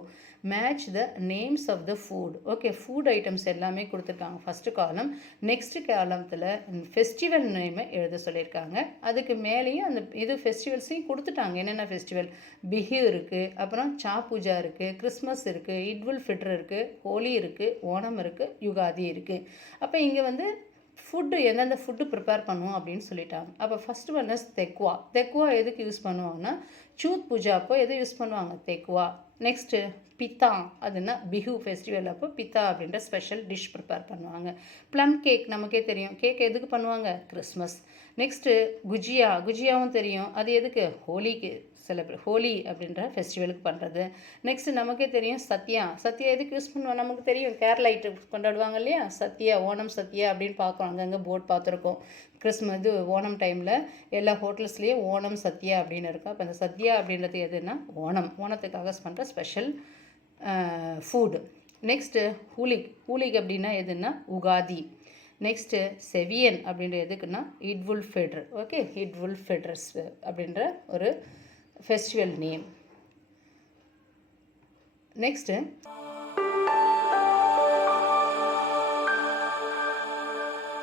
Match the names of the food. Okay, food items எல்லாமே கொடுத்துருக்காங்க ஃபஸ்ட்டு காலம். நெக்ஸ்ட்டு காலத்தில் ஃபெஸ்டிவல் நேமை எழுத சொல்லியிருக்காங்க. அதுக்கு மேலேயும் அந்த இது ஃபெஸ்டிவல்ஸையும் கொடுத்துட்டாங்க. என்னென்ன ஃபெஸ்டிவல், பிஹு இருக்குது, அப்புறம் சா பூஜா இருக்குது, கிறிஸ்மஸ் இருக்குது, இட்வுல் ஃபிட்ர் இருக்குது, ஹோலி இருக்குது, ஓணம் இருக்குது, யுகாதி இருக்குது. அப்போ இங்கே வந்து ஃபுட்டு எந்தெந்த ஃபுட்டு ப்ரிப்பேர் பண்ணுவோம் அப்படின்னு சொல்லிட்டாங்க. அப்போ ஃபஸ்ட்டு ஒன் இஸ் தெக்குவா. தெக்குவா எதுக்கு யூஸ் பண்ணுவாங்கன்னா சூத் பூஜா அப்போ எது யூஸ் பண்ணுவாங்க, தெக்குவா. நெக்ஸ்ட்டு பித்தா, அதுனா பிஹு ஃபெஸ்டிவல் அப்போ பித்தா அப்படின்ற ஸ்பெஷல் டிஷ் ப்ரிப்பேர் பண்ணுவாங்க. ப்ளம் கேக் நமக்கே தெரியும், கேக் எதுக்கு பண்ணுவாங்க, கிறிஸ்மஸ். நெக்ஸ்ட்டு குஜியாவும் தெரியும், அது எதுக்கு, ஹோலிக்கு ஹோலி அப்படின்ற ஃபெஸ்டிவலுக்கு பண்ணுறது. நெக்ஸ்ட்டு நமக்கே தெரியும் சத்யா எதுக்கு யூஸ் பண்ணுவோம், நமக்கு தெரியும் கேரளைட்டு கொண்டாடுவாங்க இல்லையா, சத்யா, ஓணம் சத்யா அப்படின்னு பார்க்குறோம், அங்கங்கே போர்ட் பார்த்துருக்கோம். இது ஓணம் டைமில் எல்லா ஹோட்டல்ஸ்லேயும் ஓணம் சத்யா அப்படின்னு இருக்கும். அப்போ அந்த சத்யா அப்படின்றது எதுன்னா ஓணத்துக்காக பண்ணுற ஸ்பெஷல் ஃபுட். நெக்ஸ்ட்டு ஹூலிக் அப்படின்னா எதுன்னா உகாதி. நெக்ஸ்ட்டு செவியன் அப்படின்ற எதுக்குன்னா இட்வுல் ஃபிட்ர். ஓகே, இட்வுல் ஃபிட்ரஸ் அப்படின்ற ஒரு festival name. Next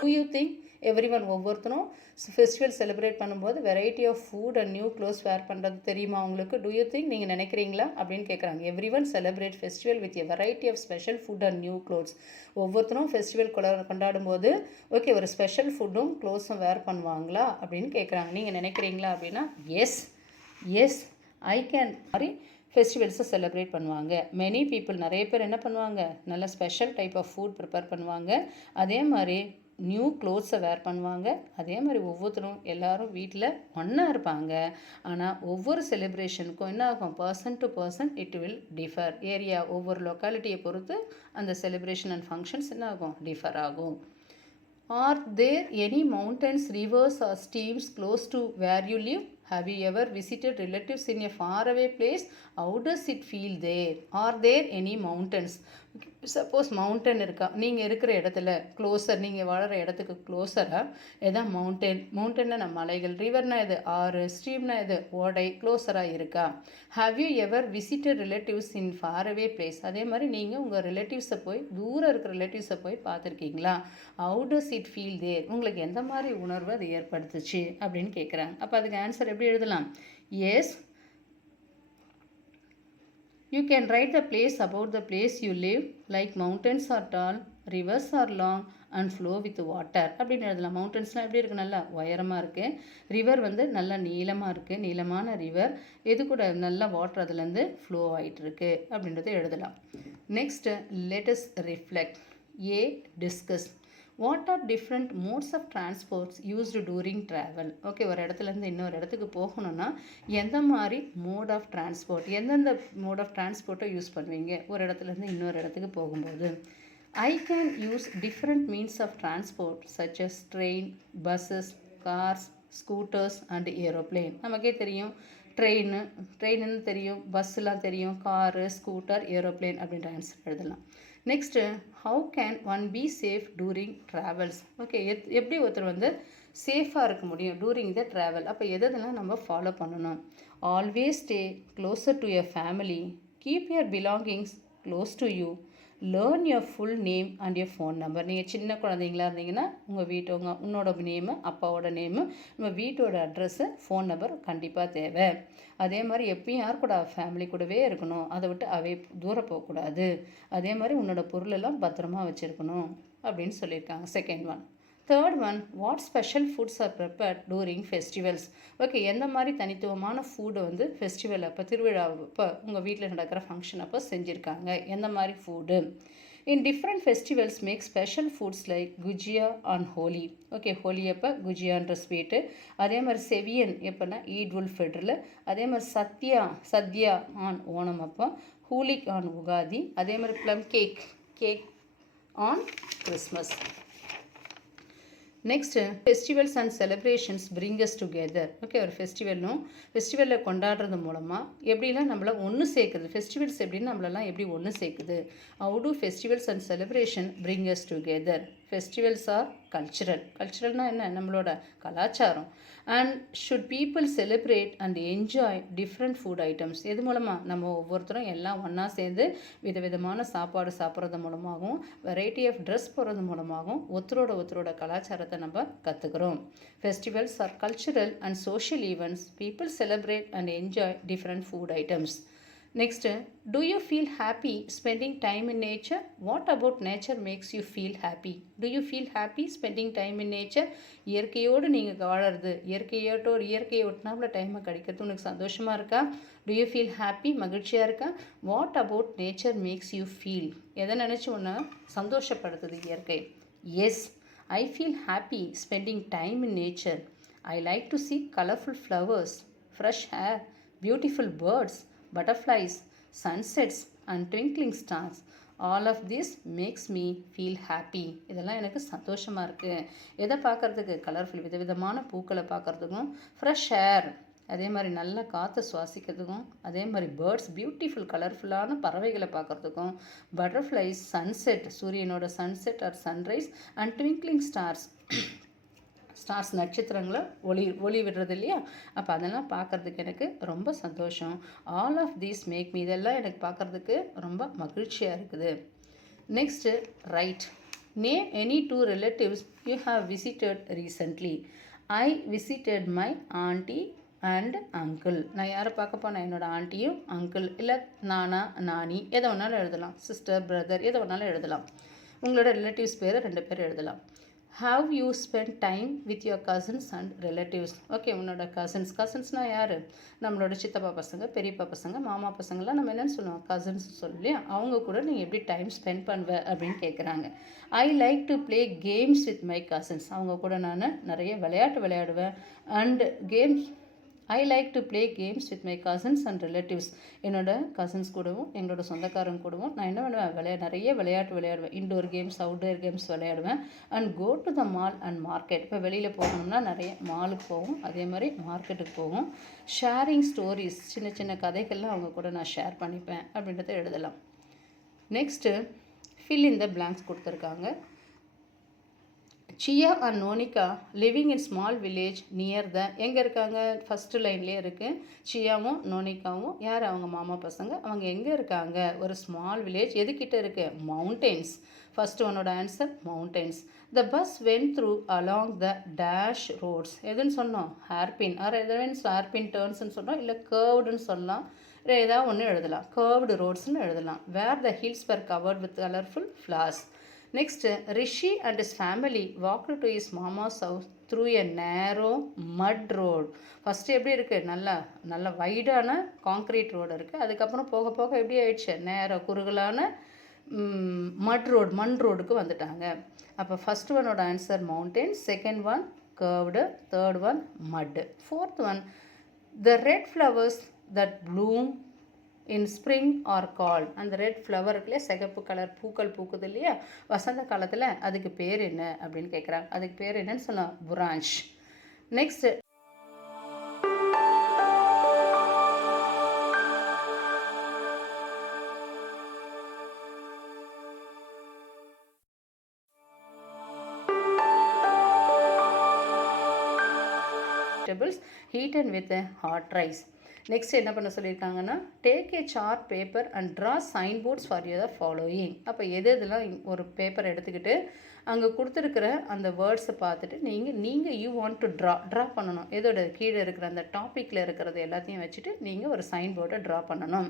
do you think everyone ஒவ்வொருத்தரும் ஃபெஸ்டிவல் செலிப்ரேட் பண்ணும்போது variety of food and new clothes wear பண்ணுறது தெரியுமா உங்களுக்கு? டூ யூ திங்க் நீங்கள் நினைக்கிறீங்களா அப்படின்னு கேட்குறாங்க. Everyone celebrate festival with a variety of special food and new clothes. ஒவ்வொருத்தரும் ஃபெஸ்டிவல் கொண்டாடும் போது ஓகே ஒரு ஸ்பெஷல் ஃபுட்டும் க்ளோத்ஸும் வேர் பண்ணுவாங்களா அப்படின்னு கேட்குறாங்க. நீங்கள் நினைக்கிறீங்களா அப்படின்னா எஸ் ஐ கேன் மாதிரி ஃபெஸ்டிவல்ஸை செலிப்ரேட் பண்ணுவாங்க. மெனி பீப்புள் நிறைய பேர் என்ன பண்ணுவாங்க, நல்ல special type of food prepare பண்ணுவாங்க. அதே மாதிரி நியூ க்ளோத்ஸை வேர் பண்ணுவாங்க. அதே மாதிரி ஒவ்வொருத்தரும் எல்லோரும் வீட்டில் ஒன்றா இருப்பாங்க. ஆனால் ஒவ்வொரு செலிப்ரேஷனுக்கும் என்ன ஆகும், person to person it will differ. Area ஒவ்வொரு லொக்காலிட்டியை பொறுத்து அந்த செலிப்ரேஷன் அண்ட் ஃபங்க்ஷன்ஸ் என்ன ஆகும், டிஃபர் ஆகும். Are there any mountains, rivers or streams close to where you live? Have you ever visited relatives in a faraway place? How does it feel there? Are there any mountains? Suppose mountain இருக்கா நீங்கள் இருக்கிற இடத்துல closure, நீங்கள் வாழற இடத்துக்கு க்ளோஸராக எதாவது மவுண்டன்னா நம்ம மலைகள், ரிவர்னா இது ஆறு, ஸ்ட்ரீம்னா இது ஓடை, க்ளோஸராக இருக்கா? Have you ever visited relatives in far away place? அதே மாதிரி நீங்கள் உங்கள் ரிலேட்டிவ்ஸை போய் தூரம் இருக்கிற ரிலேட்டிவ்ஸை போய் பார்த்துருக்கீங்களா? ஹவு டஸ் இட் ஃபீல் தேர்? உங்களுக்கு எந்த மாதிரி உணர்வு அது ஏற்படுத்துச்சு அப்படின்னு கேட்குறாங்க. அப்போ அதுக்கு ஆன்சர் எப்படி எழுதலாம்? Yes, you can write the place about the place you live, like mountains are tall, rivers are long and flow with water அப்படின்னு எழுதலாம். மவுண்டன்ஸ்லாம் எப்படி இருக்குது, நல்லா உயரமாக இருக்குது. ரிவர் வந்து நல்லா நீளமாக இருக்குது, நீளமான ரிவர். எது கூட நல்லா வாட்டர் அதுலேருந்து ஃப்ளோ ஆகிட்டுருக்கு அப்படின்றத எழுதலாம். Next let's reflect. A discuss. What are different modes of transports used during travel? Okay, ஒரு இடத்துலேருந்து இன்னொரு இடத்துக்கு போகணுன்னா எந்த மாதிரி மோட் ஆஃப் டிரான்ஸ்போர்ட், எந்தெந்த மோட் ஆஃப் டிரான்ஸ்போர்ட்டை யூஸ் பண்ணுவீங்க ஒரு இடத்துலேருந்து இன்னொரு இடத்துக்கு போகும்போது? I can use different means of transport such as train, buses, cars, scooters and aeroplane. நமக்கே தெரியும் ட்ரெயின்னு தெரியும், பஸ்ஸெலாம் தெரியும், காரு, ஸ்கூட்டர், ஏரோப்ளேன் அப்படின்ற ஆன்சர் எழுதலாம். Next how can one be safe during travels? Okay, எப்படி ஒருத்தர் வந்து சேஃபாக இருக்க முடியும் டூரிங் த ட்ராவல்? அப்போ எதெல்லாம் நம்ம ஃபாலோ பண்ணணும்? Always stay closer to your family, keep your belongings close to you, learn your full name and your phone number. நீங்கள் சின்ன குழந்தைங்களா இருந்தீங்கன்னா உன்னோட நேமு, அப்பாவோட நேமு, நம்ம வீட்டோட அட்ரஸ்ஸு, ஃபோன் நம்பர் கண்டிப்பாக தேவை. அதே மாதிரி எப்பயும் யார் கூட, ஃபேமிலி கூடவே இருக்கணும், அதை விட்டு தூரம் போகக்கூடாது. அதே மாதிரி உன்னோட பொருளெல்லாம் பத்திரமா வச்சுருக்கணும் அப்படின்னு சொல்லியிருக்காங்க. Second one. Third one, what special foods are prepared during festivals? Okay, எந்த மாதிரி தனித்துவமான ஃபுட்டை வந்து ஃபெஸ்டிவல் அப்போ, திருவிழா அப்போ, உங்கள் வீட்டில் நடக்கிற ஃபங்க்ஷன் அப்போ செஞ்சுருக்காங்க, எந்த மாதிரி food? In different festivals make special foods like gujiya on Holi. Okay, Holi அப்போ குஜியான்ற ஸ்வீட்டு. அதே மாதிரி செவியன் எப்போனா ஈட் உல் ஃபிட்ரில். அதே மாதிரி சத்யா ஆன் ஓணம் அப்போ, ஹூலிக் ஆன் உகாதி. அதே மாதிரி plum cake on Christmas. Next festivals and celebrations bring us together. Okay, ஒரு ஃபெஸ்டிவலில் கொண்டாடுறது மூலமாக எப்படிலாம் நம்மளை ஒன்று சேர்க்குது, ஃபெஸ்டிவல்ஸ் எப்படின்னு நம்மளெல்லாம் எப்படி ஒன்று சேர்க்குது? How do festivals and celebration bring us together? Festivals are கல்ச்சுரல்னால் என்ன, நம்மளோட கலாச்சாரம். And should people celebrate and enjoy different food items? எது மூலமாக? நம்ம ஒவ்வொருத்தரும் எல்லாம் ஒன்றா சேர்ந்து விதவிதமான சாப்பாடு சாப்பிட்றது மூலமாகவும், வெரைட்டி ஆஃப் ட்ரெஸ் போடுறது மூலமாகவும் ஒருத்தரோட கலாச்சாரத்தை நம்ம கற்றுக்குறோம். Festivals R cultural and social events. People celebrate and enjoy different food items. Next, do you feel happy spending time in nature? What about nature makes you feel happy? Do you feel happy spending time in nature? இயற்கையோடு நீங்கள் வாழறது, இயற்கையை ஒட்டினாப்புல டைமை கழிக்கிறது உனக்கு சந்தோஷமாக இருக்கா? Do you feel happy, மகிழ்ச்சியாக இருக்கா? What about nature makes you feel? எதை நினச்சி ஒன்று சந்தோஷப்படுத்துது இயற்கை? Yes, I feel happy spending time in nature. I like to see colorful flowers, fresh air, beautiful birds, butterflies, sunsets and twinkling stars. All of this makes me feel happy. இதெல்லாம் எனக்கு சந்தோஷமாக இருக்குது. எதை பார்க்குறதுக்கு? கலர்ஃபுல் விதவிதமான பூக்களை பார்க்குறதுக்கும், fresh air அதே மாதிரி நல்ல காற்றை சுவாசிக்கிறதுக்கும், அதே மாதிரி பேர்ட்ஸ் பியூட்டிஃபுல் கலர்ஃபுல்லான பறவைகளை பார்க்குறதுக்கும், பட்டர்ஃப்ளைஸ், சன்செட் சூரியனோட sunset or sunrise and twinkling stars நட்சத்திரங்களை ஒளி விடுறது இல்லையா, அப்போ அதெல்லாம் பார்க்குறதுக்கு எனக்கு ரொம்ப சந்தோஷம். All of these make me, இதெல்லாம் எனக்கு பார்க்குறதுக்கு ரொம்ப மகிழ்ச்சியாக இருக்குது. Next right. Name any two relatives you have visited recently. I visited my auntie and uncle. நான் யாரை பார்க்க போனேன்? என்னோடய ஆண்டியும் அங்கிள், இல்லை நானா நானி, எதை வேணாலும் எழுதலாம். சிஸ்டர் பிரதர் எதை வேணாலும் எழுதலாம். உங்களோட ரிலேட்டிவ்ஸ் பேர் 2 பேர் எழுதலாம். Have you spend time with your cousins and relatives. Okay, உன்னோட கசின்ஸ்னால் யார்? நம்மளோட சித்தப்பா பசங்க, பெரியப்பா பசங்க, மாமா பசங்கள்லாம் நம்ம என்னென்னு சொல்லுவோம்? கசின்ஸ் சொல்லி அவங்க கூட நீங்கள் எப்படி டைம் ஸ்பெண்ட் பண்ணுவ அப்படின்னு கேட்குறாங்க. ஐ like to play games with my cousins. அவங்க கூட நான் நிறைய விளையாட்டு விளையாடுவேன். And games I like to play games with my cousins and relatives. என்னோட கசின்ஸ் கூடவும் எங்களோட சொந்தக்காரங்க கூடவும் நான் என்ன பண்ணுவேன்? நிறைய விளையாட்டு விளையாடுவேன். இன்டோர் கேம்ஸ், அவுட்டோர் கேம்ஸ் விளையாடுவேன். And go to the mall and market. இப்போ வெளியில் போகணும்னா நிறைய மாலுக்கு போவோம், அதே மாதிரி மார்க்கெட்டுக்கு போவோம். ஷேரிங் ஸ்டோரிஸ், சின்ன சின்ன கதைகள்லாம் அவங்க கூட நான் ஷேர் பண்ணிப்பேன் அப்படின்றத எழுதலாம். Next fill in the blanks கொடுத்துருக்காங்க. Sia and Nonika living in small village near the. எங்கே இருக்காங்க? ஃபஸ்ட்டு லைன்லேயே இருக்குது. சியாவும் நோனிகாவும் யார்? அவங்க மாமா பசங்க. அவங்க எங்கே இருக்காங்க? ஒரு ஸ்மால் வில்லேஜ். எதுக்கிட்ட இருக்குது? மவுண்டெயின்ஸ். ஃபஸ்ட்டு ஒன்னோட answer mountains. The bus went through along the dash roads. எதுன்னு சொன்னோம்? ஹேர்பின் ஆர் எது மீன்ஸ் ஹேர்பின் டேர்ன்ஸ்னு சொன்னோம், இல்லை கேர்வ்டுன்னு சொல்லலாம், இல்லை ஏதாவது ஒன்று எழுதலாம். கேர்வ்டு ரோட்ஸ்னு எழுதலாம். Where the hills were covered with colorful flowers. Next, Rishi and his family walked to his mama's house through a narrow mud road. First எப்படி இருக்குது? நல்ல வைடான காங்க்ரீட் ரோடு இருக்குது. அதுக்கப்புறம் போக போக எப்படி ஆயிடுச்சு? நேராக குறுகலான மண் ரோடுக்கு வந்துட்டாங்க. அப்போ ஃபஸ்ட் ஒனோட answer mountain, second one curved, third one mud, fourth one the red flowers that bloom in spring are call. அந்த ரெட் ஃப்ளவர் இருக்குல்லையா, சிகப்பு கலர் பூக்கள் பூக்குது இல்லையா வசந்த காலத்தில், அதுக்கு பேர் என்ன அப்படின்னு கேட்குறாங்க. அதுக்கு பேர் என்னன்னு சொல்லலாம்? Buransh. Next vegetables heated with a hot rice. Next என்ன பண்ண சொல்லியிருக்காங்கன்னா, take a chart paper and draw sign boards for you the following. அப்போ இதெல்லாம் ஒரு பேப்பர் எடுத்துக்கிட்டு அங்கே கொடுத்துருக்கிற அந்த வேர்ட்ஸை பார்த்துட்டு நீங்கள் யூ வாண்ட் டு ட்ரா பண்ணணும். எதோட கீழே இருக்கிற அந்த டாப்பிக்கில் இருக்கிறது எல்லாத்தையும் வச்சுட்டு நீங்கள் ஒரு சைன் போர்டை ட்ரா பண்ணணும்.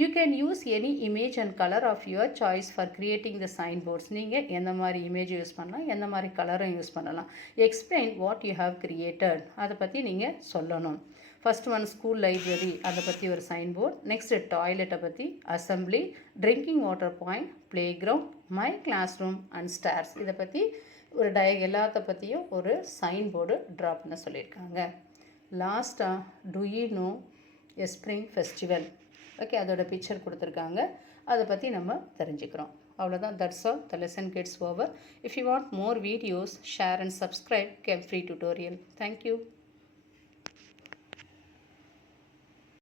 You can use any image and colour of your choice for creating the sign boards. நீங்கள் எந்த மாதிரி இமேஜ் யூஸ் பண்ணலாம், எந்த மாதிரி கலரும் யூஸ் பண்ணலாம். Explain what you have created. அதை பற்றி நீங்கள் சொல்லணும். ஃபஸ்ட் ஒன் ஸ்கூல் லைப்ரரி, அதை பற்றி ஒரு சைன் போர்ட். நெக்ஸ்ட்டு டாய்லெட்டை பற்றி, assembly, drinking water point, playground, my classroom and stars. இதை பற்றி ஒரு எல்லாத்த பற்றியும் ஒரு சைன் போர்டு ட்ரா பண்ண சொல்லியிருக்காங்க. லாஸ்ட்டாக to you know a spring festival. Okay, அதோட பிக்சர் கொடுத்துருக்காங்க. அதை பற்றி நம்ம தெரிஞ்சுக்கிறோம். அவ்வளோதான். That's all. The lesson gets over. If you want more videos, share and subscribe gem free tutorial. Thank you.